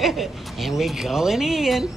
And we're going in.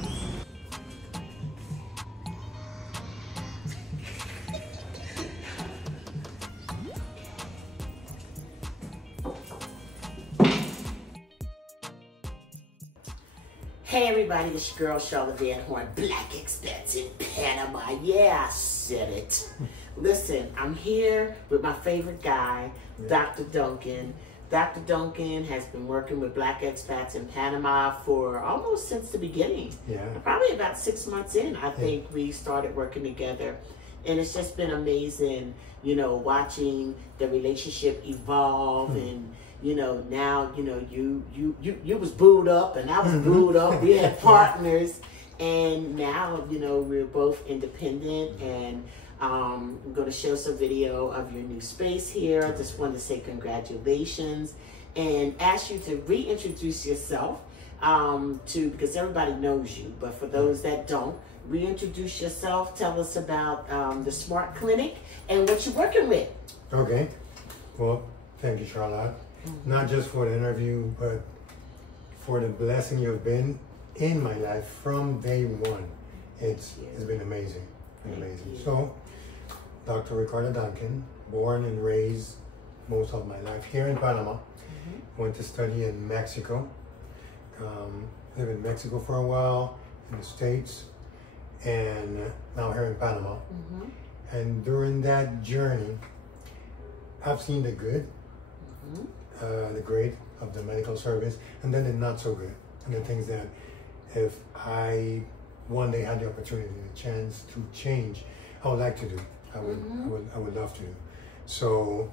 Hey everybody, this your girl Charlotte Van Horn, Black Expats in Panama. Yeah, I said it. Listen, I'm here with my favorite guy, Dr. Duncan. Dr. Duncan has been working with Black Expats in Panama for almost since the beginning. Yeah. Probably about 6 months in, I think we started working together. And it's just been amazing, you know, watching the relationship evolve and you know, now, you know, you was booed up and I was booed up. We had partners, and now, you know, we're both independent, and I'm going to show some video of your new space here. I just want to say congratulations and ask you to reintroduce yourself because everybody knows you, but for those that don't, reintroduce yourself. Tell us about the Smart Clinic and what you're working with. Okay. Well, thank you, Charlotte. Not just for the interview, but for the blessing you've been in my life from day one. It's been amazing. So, Dr. Ricardo Duncan, born and raised most of my life here in Panama. Went to study in Mexico. Lived in Mexico for a while, in the States, and now here in Panama. And during that journey, I've seen the good, the great of the medical service, and then the not so good, and the things that if I one day had the opportunity, the chance to change, I would like to do. I would love to do. So,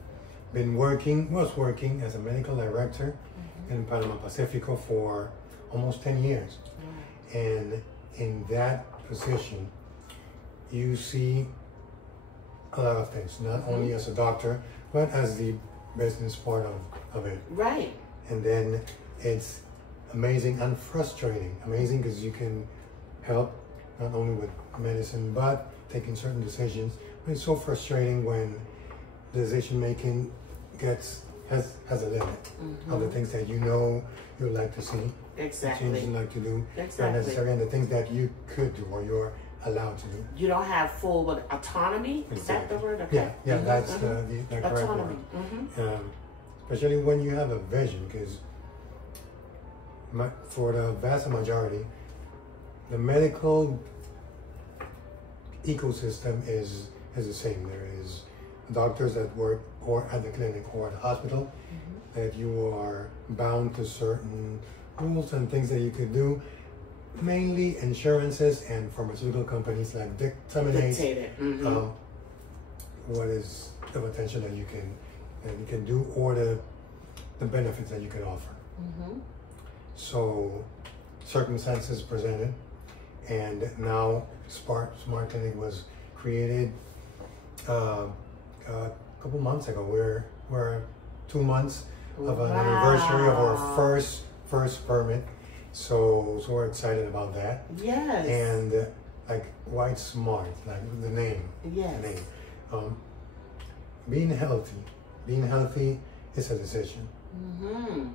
was working as a medical director in Panama Pacifico for almost 10 years. And in that position, you see a lot of things, not only as a doctor, but as the business part of it. Right. And then it's amazing and frustrating. Amazing because you can help not only with medicine, but taking certain decisions. But it's so frustrating when decision making has a limit of the things that you know you'd like to see. Exactly. The changes you'd like to do. Exactly. Not necessarily the things that you could do or you're allowed to do. You don't have full autonomy? Is that the word? Okay. Yeah, that's the correct autonomy. word. Especially when you have a vision, because for the vast majority, the medical ecosystem is the same. There is doctors that work or at the clinic or at the hospital, that you are bound to certain rules and things that you could do. Mainly insurances and pharmaceutical companies like dictate what is the potential that you can do or the benefits that you can offer. So circumstances presented, and now Smart Clinic was created a couple months ago. We're 2 months of an anniversary of our first permit. So we're excited about that. Yes. And like why it's smart, like the name. Yes. The name. Being healthy is a decision.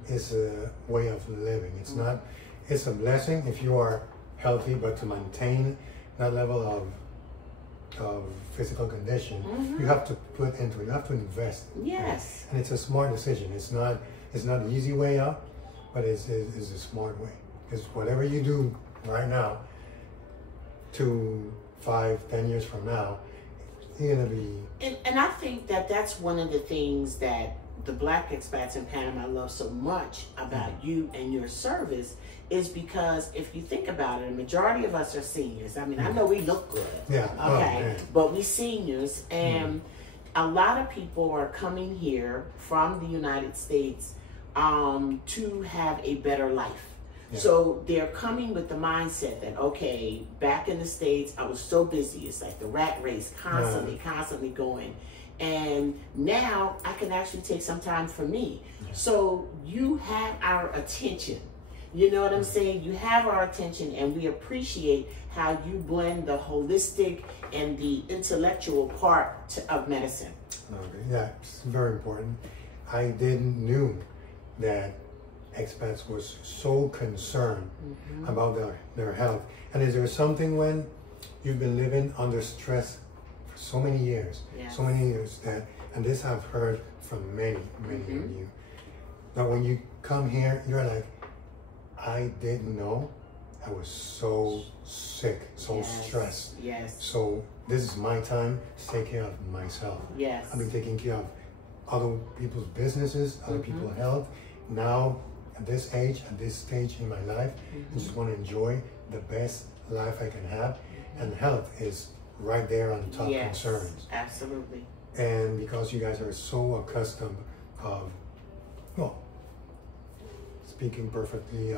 It's a way of living. It's not. It's a blessing if you are healthy, but to maintain that level of physical condition, you have to put into it. You have to invest. Yes. And it's a smart decision. It's not the easy way up, but it's a smart way. Because whatever you do right now, 2, 5, 10 years from now, you're gonna be. And I think that's one of the things that the Black Expats in Panama love so much about you and your service, is because if you think about it, a majority of us are seniors. I mean, I know we look good. Yeah. Okay. But we seniors, and a lot of people are coming here from the United States to have a better life. So they're coming with the mindset that, okay, back in the States, I was so busy. It's like the rat race, constantly going. And now I can actually take some time for me. So you have our attention. You know what I'm saying? You have our attention, and we appreciate how you blend the holistic and the intellectual part of medicine. Okay, yeah, it's very important. I didn't knew that expats was so concerned about their health. And is there something when you've been living under stress for so many years, that, and this I've heard from many of you, that when you come here, you're like, I didn't know I was so sick, so stressed. Yes. So this is my time to take care of myself. Yes. I've been taking care of other people's businesses, other people's health. Now, at this age, at this stage in my life, I just want to enjoy the best life I can have. And health is right there on the top concerns. Absolutely. And because you guys are so accustomed of, well, speaking perfectly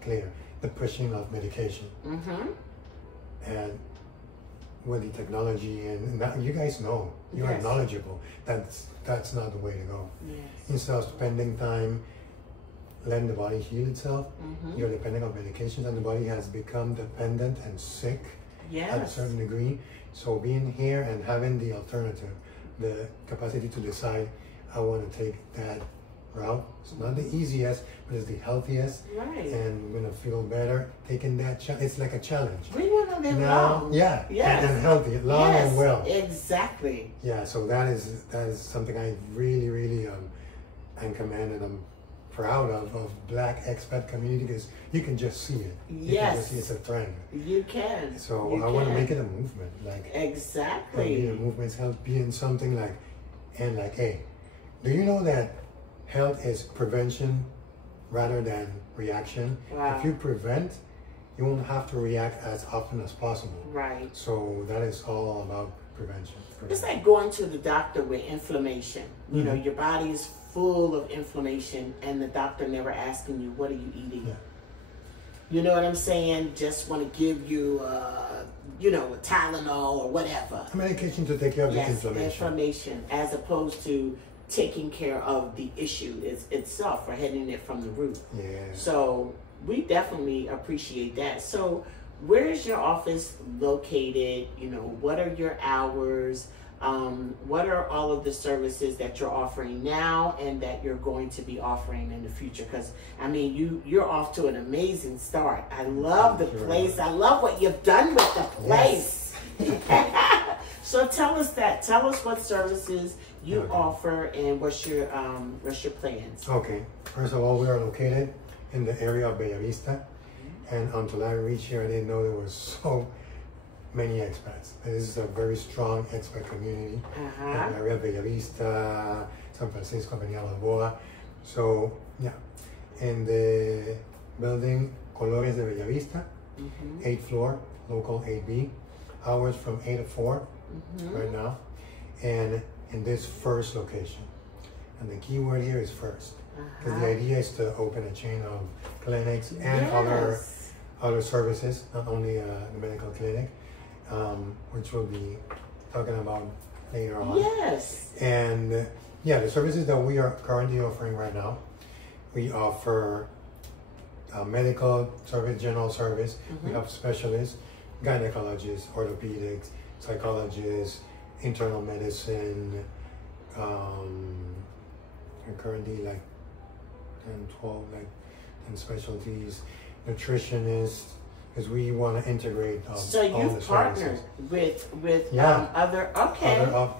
clear, the pushing of medication. And with the technology, and that, you guys know, you're knowledgeable, that's not the way to go. Instead of spending time letting the body heal itself, you're depending on medications, and the body has become dependent and sick at a certain degree. So being here and having the alternative, the capacity to decide, I want to take that route. It's not the easiest, but it's the healthiest. Right. And I'm gonna feel better taking that challenge. It's like a challenge. We want to live now, long. And healthy, long and well. Exactly. Yeah. So that is something I really am commended. I'm proud of Black expat community, because you can just see it. You can just see it's a trend. You can. So I want to make it a movement. Like exactly. A movement's health being something like, and like, hey, do you know that health is prevention rather than reaction? Wow. If you prevent, you won't have to react as often as possible. Right. So that is all about prevention. It's like going to the doctor with inflammation. You know, your body is full of inflammation, and the doctor never asking you, what are you eating? You know what I'm saying? Just want to give you, you know, a Tylenol or whatever. A medication to take care of the inflammation, as opposed to taking care of the issue itself, or heading it from the root. So we definitely appreciate that. So where is your office located? You know, what are your hours? What are all of the services that you're offering now and that you're going to be offering in the future? Because I mean, you're off to an amazing start. I love the place. I love what you've done with the place. So tell us that. Tell us what services you offer and what's your plans. Okay. First of all, we are located in the area of Bella Vista, and until I reached here, I didn't know there was so many expats. This is a very strong expat community in the area of Bella Vista, San Francisco, Avenida Balboa. So yeah, in the building Colores de Bella Vista, 8th floor, local 8B, hours from 8 to 4 right now, and in this first location. And the key word here is first, because the idea is to open a chain of clinics and other services, not only the medical clinic, which we'll be talking about later on. And yeah, the services that we are currently offering right now, we offer medical service, general service. We have specialists, gynecologists, orthopedics, psychologists, internal medicine, and currently like 10, 12, like 10 specialties, nutritionists, because we want to integrate so you've partnered with other,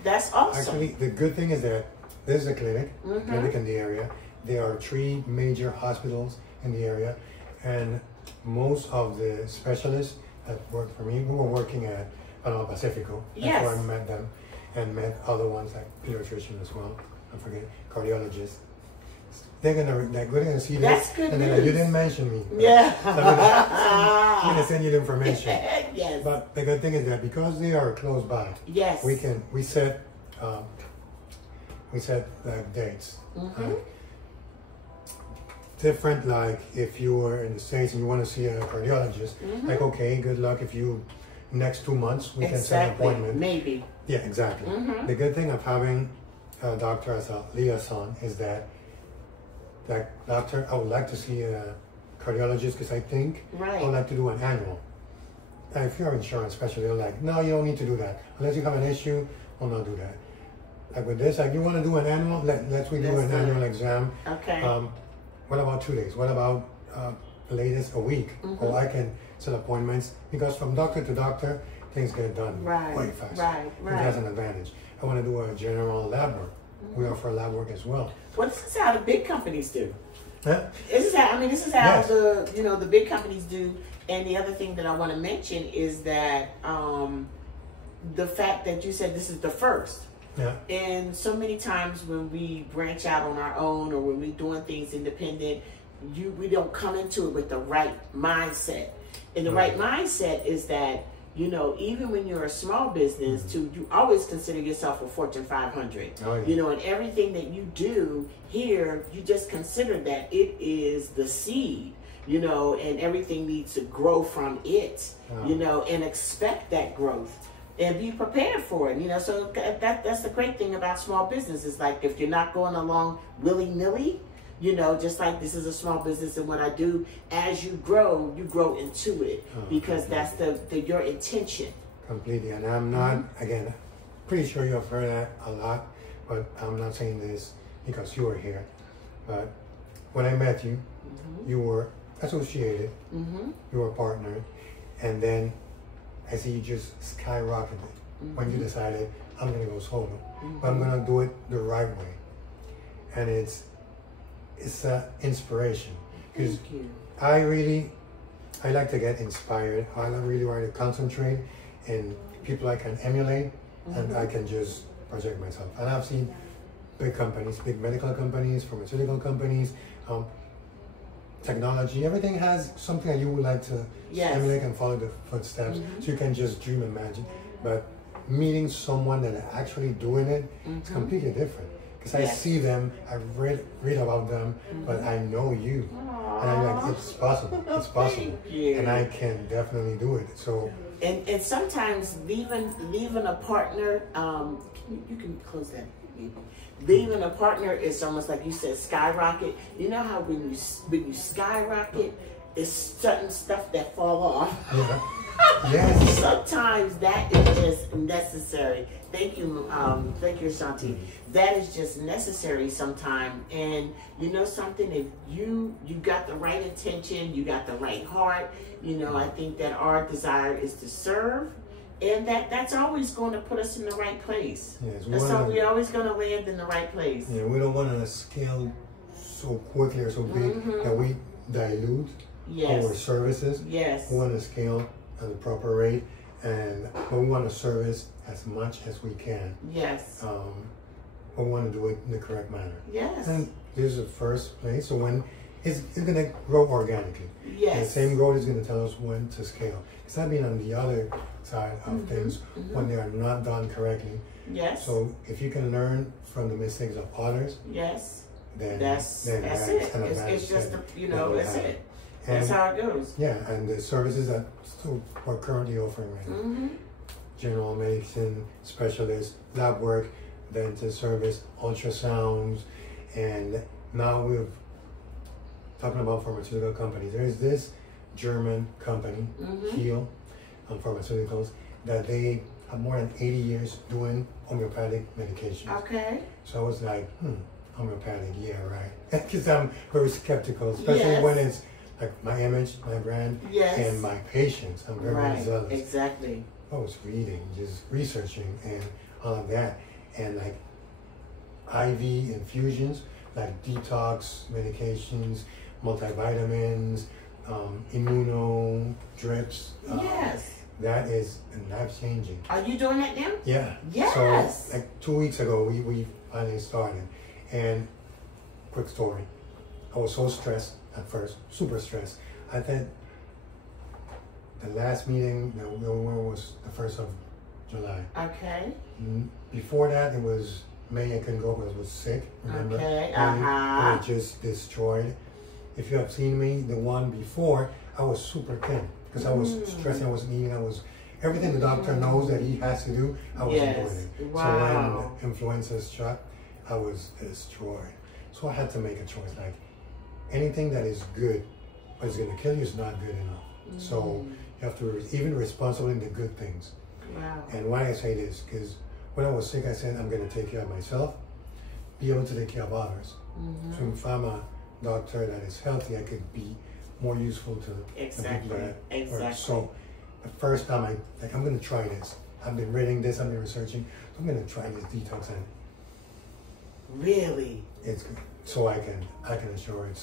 that's awesome. Actually, the good thing is that there's a clinic in the area. There are 3 major hospitals in the area, and most of the specialists that work for me, we were working at Panama Pacifico. That's where I met them, and met other ones like pediatrician as well. I forget, cardiologists. They're gonna see That's this, good and news. then you didn't mention me. I'm gonna send you the information. But the good thing is that because they are close by, we set dates. Different, like if you were in the States and you want to see a cardiologist, like okay, good luck if you next 2 months we can set an appointment. Maybe. Yeah, exactly. The good thing of having a doctor as a liaison is that doctor, I would like to see a cardiologist because I think I would like to do an annual. And if you're insurance specialist, they're like, no, you don't need to do that. Unless you have an issue, we'll not do that. Like with this, like you want to do an annual, let's do an annual exam. what about 2 days? What about the latest a week? Or I can set appointments, because from doctor to doctor, things get done way faster. Right. It has an advantage. I want to do a general lab work. We offer lab work as well. Well, this is how the big companies do. Huh? This is how Yes. the big companies do. And the other thing that I want to mention is that the fact that you said this is the first. Yeah. And so many times when we branch out on our own, or when we're doing things independent, we don't come into it with the right mindset. And the right mindset is that, you know, even when you're a small business, you always consider yourself a Fortune 500. Oh, yeah. You know, and everything that you do here, you just consider that it is the seed, you know, and everything needs to grow from it, you know, and expect that growth and be prepared for it, you know. So that's the great thing about small business, is like, if you're not going along willy-nilly, you know, just like this is a small business, and what I do, as you grow into it, because that's your intention. Completely. And I'm not, again, pretty sure you have heard that a lot, but I'm not saying this because you were here. But when I met you, you were associated, you were partnered, and then I see you just skyrocketed when you decided, I'm going to go solo, but I'm going to do it the right way. And it's an inspiration, because I like to get inspired. I really want to concentrate in people I can emulate, and I can just project myself. And I've seen big companies, big medical companies, pharmaceutical companies, technology, everything has something that you would like to emulate and follow the footsteps. So you can just dream and imagine. But meeting someone that are actually doing it is completely different. Because I see them, I read about them, but I know you. And I'm like, it's possible, it's possible. And I can definitely do it. So and sometimes leaving a partner, you can close that. Leaving a partner is almost like you said, skyrocket. You know how when you skyrocket, it's certain stuff that fall off. Yes. Sometimes that is just necessary. Thank you, Ashanti. That is just necessary sometimes. And you know something, if you got the right intention, you got the right heart, you know, I think that our desire is to serve. And that's always going to put us in the right place. Yes, we're always going to land in the right place. Yeah, we don't want to scale so quickly or so big that we dilute our services. Yes. We want to scale at the proper rate, but we want to service as much as we can. Yes. We want to do it in the correct manner. Yes. And this is the first place, so when it's going to grow organically. Yes. And the same growth is going to tell us when to scale. It's not being on the other side of things when they are not done correctly. Yes. So if you can learn from the mistakes of others, then that's it. It's just that's it. That's how it goes. Yeah, and the services that we're currently offering right now: general medicine specialist, lab work, dental service, ultrasounds, and now we're talking about pharmaceutical companies. There is this German company, Heal Pharmaceuticals, that they have more than 80 years doing homeopathic medications. Okay. So I was like, homeopathic, yeah, right. Because I'm very skeptical, especially when it's like my image, my brand, and my patients. I'm very zealous. Exactly. I was reading, just researching, and all of that, and like IV infusions, like detox medications, multivitamins, immuno drips. Yes. That is life-changing. Are you doing that now? Yeah. Yes. So like 2 weeks ago, we finally started. And quick story, I was so stressed at first, super stressed. I think the last meeting that we were was the 1st of July. Okay. Before that, it was May. I couldn't go because I was sick, remember? Okay, I was just destroyed. If you have seen me, the one before, I was super thin because I was stressed. I wasn't eating. Everything the doctor knows that he has to do, I wasn't doing it. Wow. So when the influenza struck, I was destroyed. So I had to make a choice. Like, anything that is good but it's going to kill you is not good enough. So you have to be even responsible in the good things. Wow. And why I say this, because when I was sick, I said, I'm going to take care of myself, be able to take care of others. So if I'm a doctor that is healthy, I could be more useful to the people that are. So the first time I'm going to try this. I've been reading this, I've been researching, so I'm going to try this detox, and really, it's good. So I can assure it.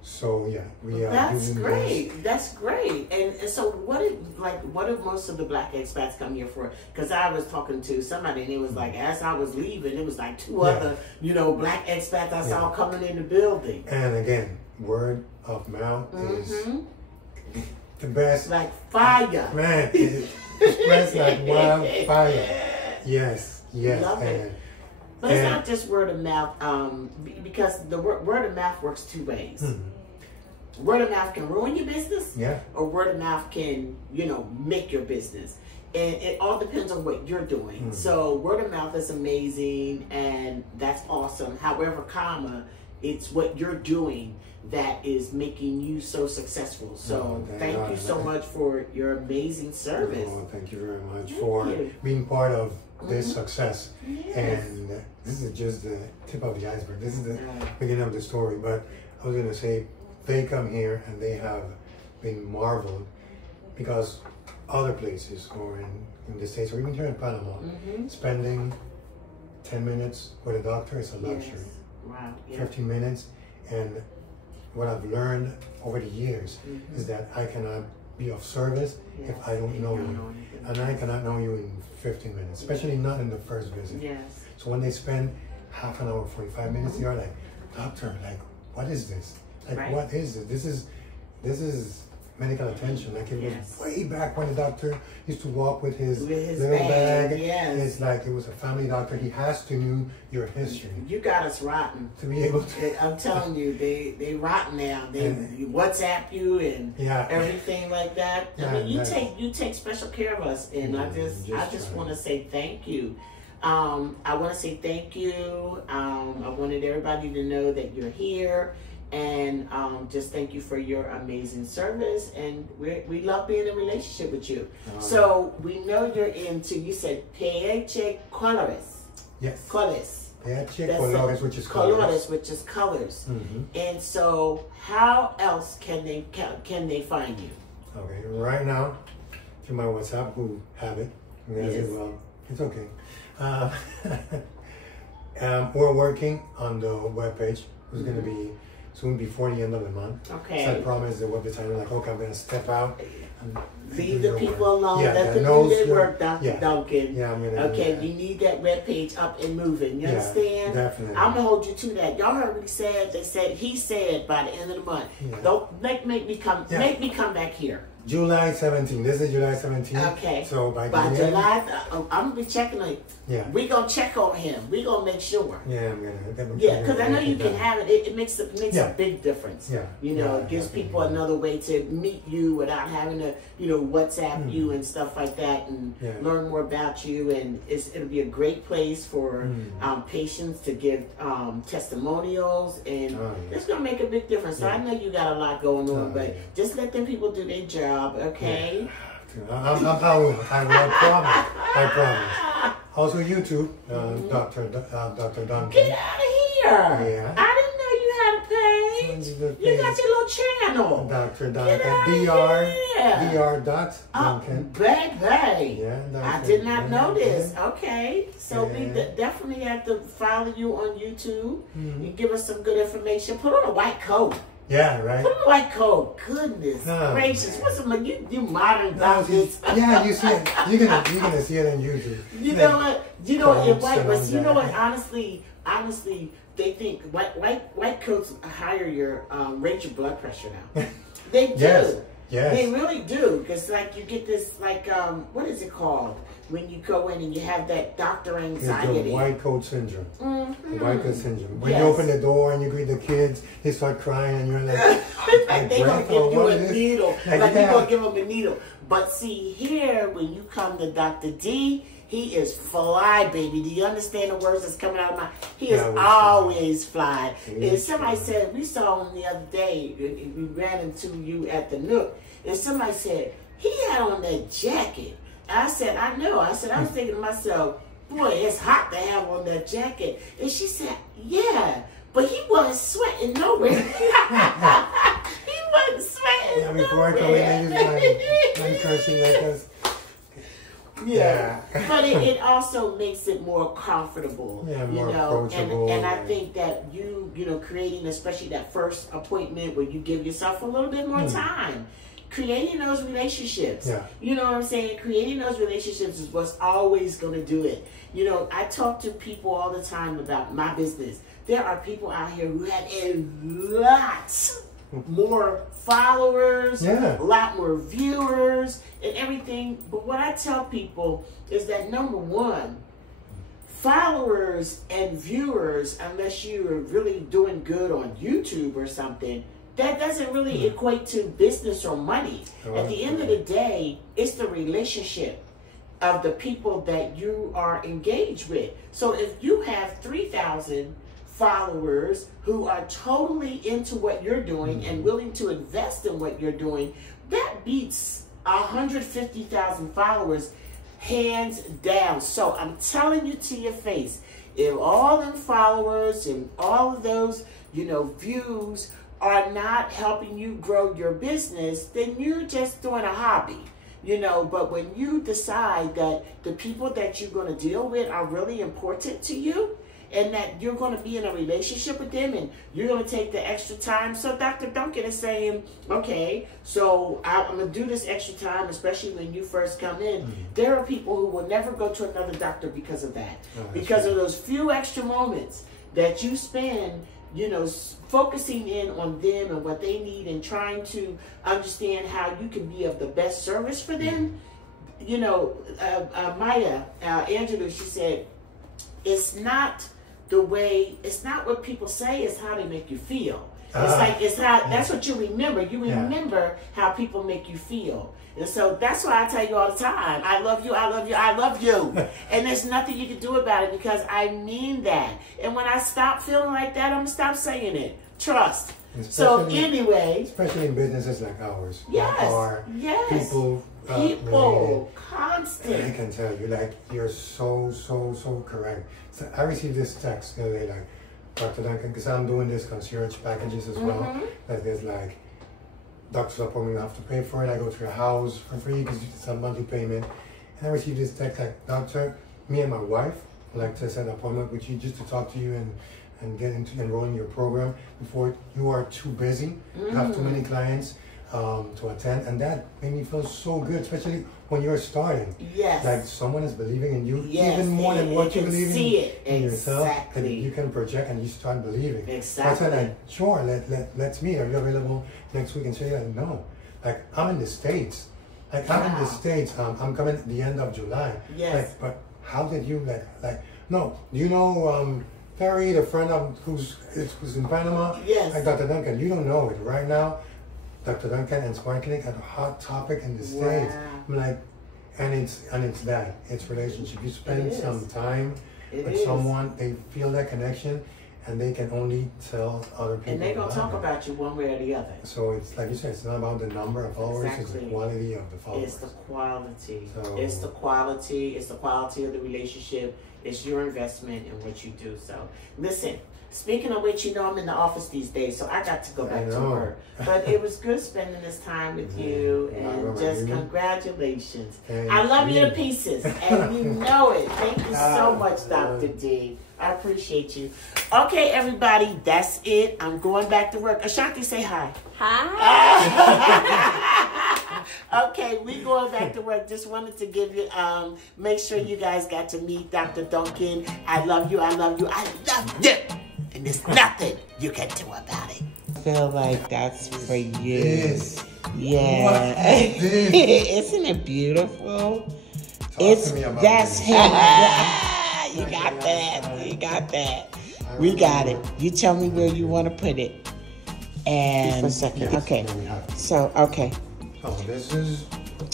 So yeah, we are. That's doing great. this. That's great. And so what did most of the Black expats come here for? Because I was talking to somebody, and it was like, as I was leaving, it was like two other, Black expats I saw coming in the building. And again, word of mouth is the best. Like fire. Man, it spreads like wildfire. Yes. Love it. But it's not just word of mouth, because the word of mouth works two ways. Word of mouth can ruin your business, or word of mouth can, make your business. And it all depends on what you're doing. So word of mouth is amazing, and that's awesome. However, it's what you're doing that is making you so successful. So thank you so much for your amazing service. Oh, thank you very much for being part of this success. And this is just the tip of the iceberg. This is the beginning of the story. But I was going to say, they come here and they have been marveled, because other places, or in the States, or even here in Panama, spending 10 minutes with a doctor is a luxury. Wow. 15 minutes. And what I've learned over the years is that I cannot be of service if I don't know you. And I cannot know you in 15 minutes, especially not in the first visit. So when they spend half an hour, 45 minutes, you're like, doctor, like, what is this? Like, what is it? This is medical attention. Like, it was way back when the doctor used to walk with his little bag. It's like it was a family doctor. He has to know your history. You got us rotten. To be able to. I'm telling you, they rotten now. They WhatsApp you and everything like that. I mean, you take special care of us, and I just want to say thank you. I want to say thank you. I wanted everybody to know that you're here. And just thank you for your amazing service, and we love being in a relationship with you. So we know you're into, you said PH Colores. Yes. Colores. PH Colores, which is colors. Colores, which is colors. And so how else can they find you? Okay, right now, to my WhatsApp, who have it, well, it's okay. We're working on the webpage. It's going to be soon, before the end of the month. Okay. So I promised the web designer, like, okay, I'm going to step out. And leave the people alone. Let them do their work, Dr. Duncan. Yeah, I'm going to do that. You need that web page up and moving. You understand? Definitely. I'm going to hold you to that. Y'all heard what he said. He said by the end of the month. Don't make me come back here. July 17th. This is July 17th. Okay. So by July, I'm gonna be checking on. We gonna check on him. We gonna make sure. Yeah, I'm gonna. Because I know you can have it. It makes a big difference. It gives people another way to meet you without having to, WhatsApp you and stuff like that, and learn more about you. And it'll be a great place for patients to give testimonials, and it's gonna make a big difference. So I know you got a lot going on, but just let them people do their job. Okay. I will. I promise. Also, YouTube, Dr. Duncan. Get out of here! I didn't know you had a page. You got your little channel. Dr. Duncan. Dr. Duncan. Baby. I did not know this. Okay. So we definitely have to follow you on YouTube and give us some good information. Put on a white coat. Yeah, right. Put on a white coat. Goodness gracious. What's you modern doctors? You see it. You're gonna see it on YouTube. You know what? You know what? Honestly, they think white coats higher your rate your blood pressure now. They do. Yes. They really do. Because like you get this what is it called? When you go in and you have that doctor anxiety. It's the white coat syndrome. The white coat syndrome. When you open the door and you greet the kids, they start crying and you're like, they're going to give you a needle. Like you're going to give them a needle. But see, here, when you come to Dr. D, he is fly, baby. Do you understand the words that's coming out of my mouth? He is always fly. And somebody said, we saw him the other day, we ran into you at the Nook, and somebody said, he had on that jacket. I said, I know. I said, I was thinking to myself, boy, it's hot to have on that jacket. And she said, yeah, but he wasn't sweating nowhere. He wasn't sweating. Yeah, before I come in, I'm cursing like this. Yeah. But it also makes it more comfortable. Yeah, more approachable. And I think that you know, creating especially that first appointment where you give yourself a little bit more time. Creating those relationships. Yeah. You know what I'm saying? Creating those relationships is what's always going to do it. You know, I talk to people all the time about my business. There are people out here who have a lot more followers, a lot more viewers, and everything. But what I tell people is that number one, followers and viewers, unless you're really doing good on YouTube or something, that doesn't really equate to business or money. At the end of the day, it's the relationship of the people that you are engaged with. So if you have 3,000 followers who are totally into what you're doing and willing to invest in what you're doing, that beats 150,000 followers hands down. So I'm telling you to your face, if all them followers and all of those, you know, views are not helping you grow your business, then you're just doing a hobby, you know. But when you decide that the people that you're going to deal with are really important to you, and that you're going to be in a relationship with them, and you're going to take the extra time. So Dr. Duncan is saying, okay, so I'm going to do this extra time, especially when you first come in. There are people who will never go to another doctor because of that, because of those few extra moments that you spend, you know, focusing in on them and what they need and trying to understand how you can be of the best service for them. You know, Maya Angelou, she said, it's not what people say, it's how they make you feel. It's how, that's what you remember. You remember how people make you feel. And so that's why I tell you all the time, I love you, I love you, I love you. And there's nothing you can do about it, because I mean that. And when I stop feeling like that, I'm going to stop saying it. Trust. So anyway. Especially in businesses like ours. Yes. People, constant. I can tell you, like, you're so correct. So I received this text the other day, like, Dr. Duncan, because I'm doing this concierge packages as well, that there's like, doctor's appointment, you have to pay for it. I go to your house for free because it's a monthly payment. And I received this text like, doctor, me and my wife would like to set an appointment with you just to talk to you and get into enrolling in your program before you are too busy, have too many clients to attend. And that made me feel so good, especially when you're starting. Yes. Like someone is believing in you even more than what you believe in yourself. And you can project and you start believing. Exactly. I said, like, sure, let's meet. Are you available next week? And say, like, no. Like, I'm in the States. Like, I'm in the States. I'm coming at the end of July. Yes. Like, but how did you, no. Do you know Perry, the friend of who's in Panama? Yes. Like, Dr. Duncan, you don't know it. Right now, Dr. Duncan and Smart Clinic are a hot topic in the States. I'm like, and it's that. It's relationship. You spend some time with someone, they feel that connection, and they can only tell other people. And they're going to talk about you one way or the other. So it's like you said, it's not about the number of followers, it's the quality of the followers. It's the quality. So, it's the quality. It's the quality of the relationship. It's your investment in what you do. So listen, speaking of which, you know, I'm in the office these days, so I got to go back to work. But it was good spending this time with you, and just congratulations. I love you to pieces, and you know it. Thank you so much, Dr. D. I appreciate you. Okay, everybody, that's it. I'm going back to work. Ashanti, say hi. Hi. Okay, we going back to work. Just wanted to give you, make sure you guys got to meet Dr. Duncan. I love you, I love you, I love you. And there's nothing you can do about it. I feel like that's for you. Yes. Yeah. Isn't it beautiful? That's him. You got that. You got that. We got it. You tell me where you want to put it. And Just a second. Okay. So, okay. Oh, this is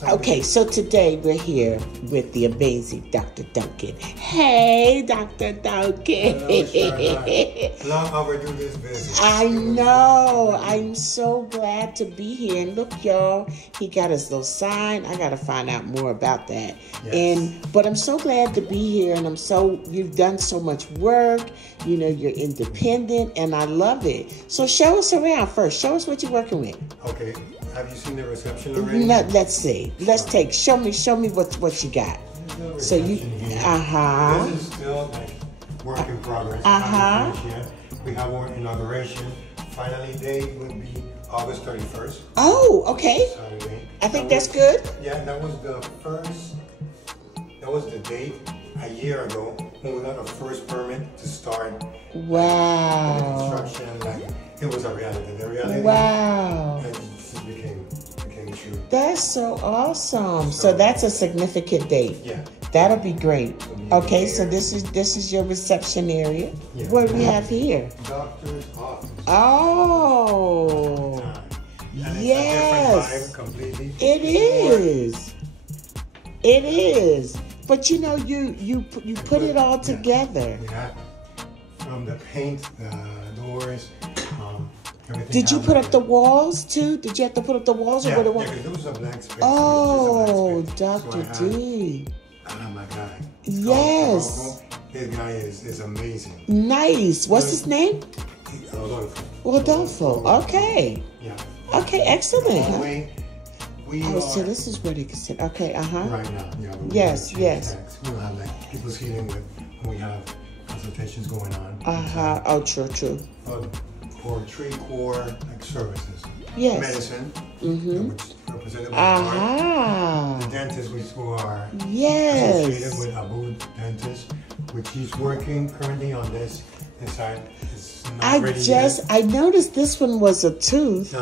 Okay, so today we're here with the amazing Dr. Duncan. Hey, Dr. Duncan. Hello, long overdue this visit. I know. I'm so glad to be here. And look, y'all, he got his little sign. I got to find out more about that. Yes. But I'm so glad to be here, and you've done so much work. You know, you're independent, and I love it. So show us around first. Show us what you're working with. Okay. Have you seen the reception already? Let's see. Show me what you got. So you, This is still like work in progress. We have our inauguration. Finally, date would be August 31st. Oh, okay. Saturday. I think that's good. Yeah, that was the date a year ago when we got our first permit to start. Wow. The construction, like it was a reality. The reality. Wow. It just became true. That's so awesome. So that's a significant date. Yeah. That'll be great. Okay, so this is your reception area. Yeah. What do we have here? Doctor's office. Oh. And Yes. it's a different vibe completely. It is. It is. But you know, you put it all together. Yeah. From the paint, the doors, everything. Did you put up the walls too? Did you have to put up the walls, or Yeah, what it was? because it was a blank space. Oh, Dr. Dr. D. My guy. Yes. This guy is amazing. Nice. What's his name? Rodolfo. Rodolfo. Okay. Yeah. Okay, excellent. So this is where they can sit. Okay, Right now, yeah. Yes. We don't have like people sitting with when we have consultations going on. Oh, true. For three core like services. Yes. Medicine. Which represented by the dentist, who are associated with Abu Dentist, which he's working currently on this side. It's not ready yet. I noticed this one was a tooth.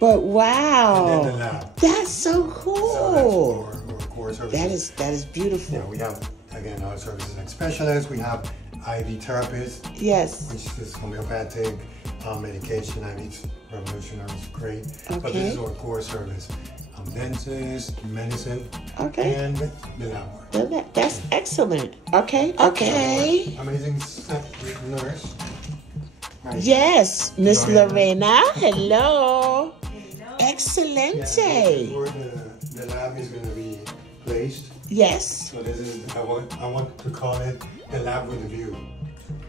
But wow. And then the lab. That's so cool. So that's for core services. That is beautiful. Yeah, we have again our services like specialists. We have IV therapists. Yes. Which is homeopathic medication. IV's revolutionary, is great. Okay. But this is our core service. Dentist, medicine, okay, and the lab work. That's excellent. Okay. Amazing nurse. Yes, Miss Lorena. Hello. Excellent. Yeah, where the lab is going to be placed. Yes. So this is I want to call it the lab with a view.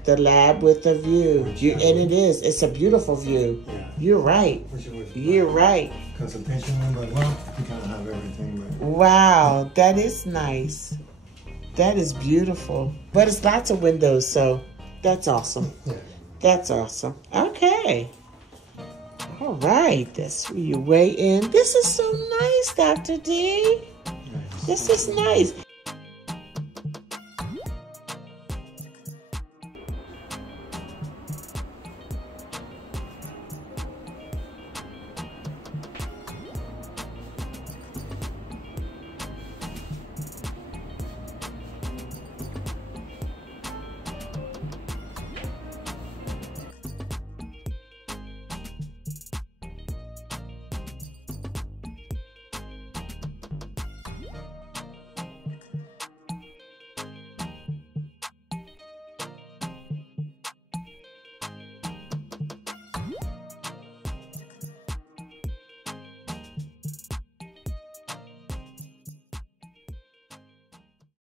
The lab with a view. And it is. It's a beautiful view. Yeah. You're right. You're right. Consultation room, but well, we can't have everything. But wow, that is nice. That is beautiful. But it's lots of windows, so that's awesome. Yeah. That's awesome. Okay. All right. That's where you weigh in. This is so nice, Dr. D. Nice. This is nice.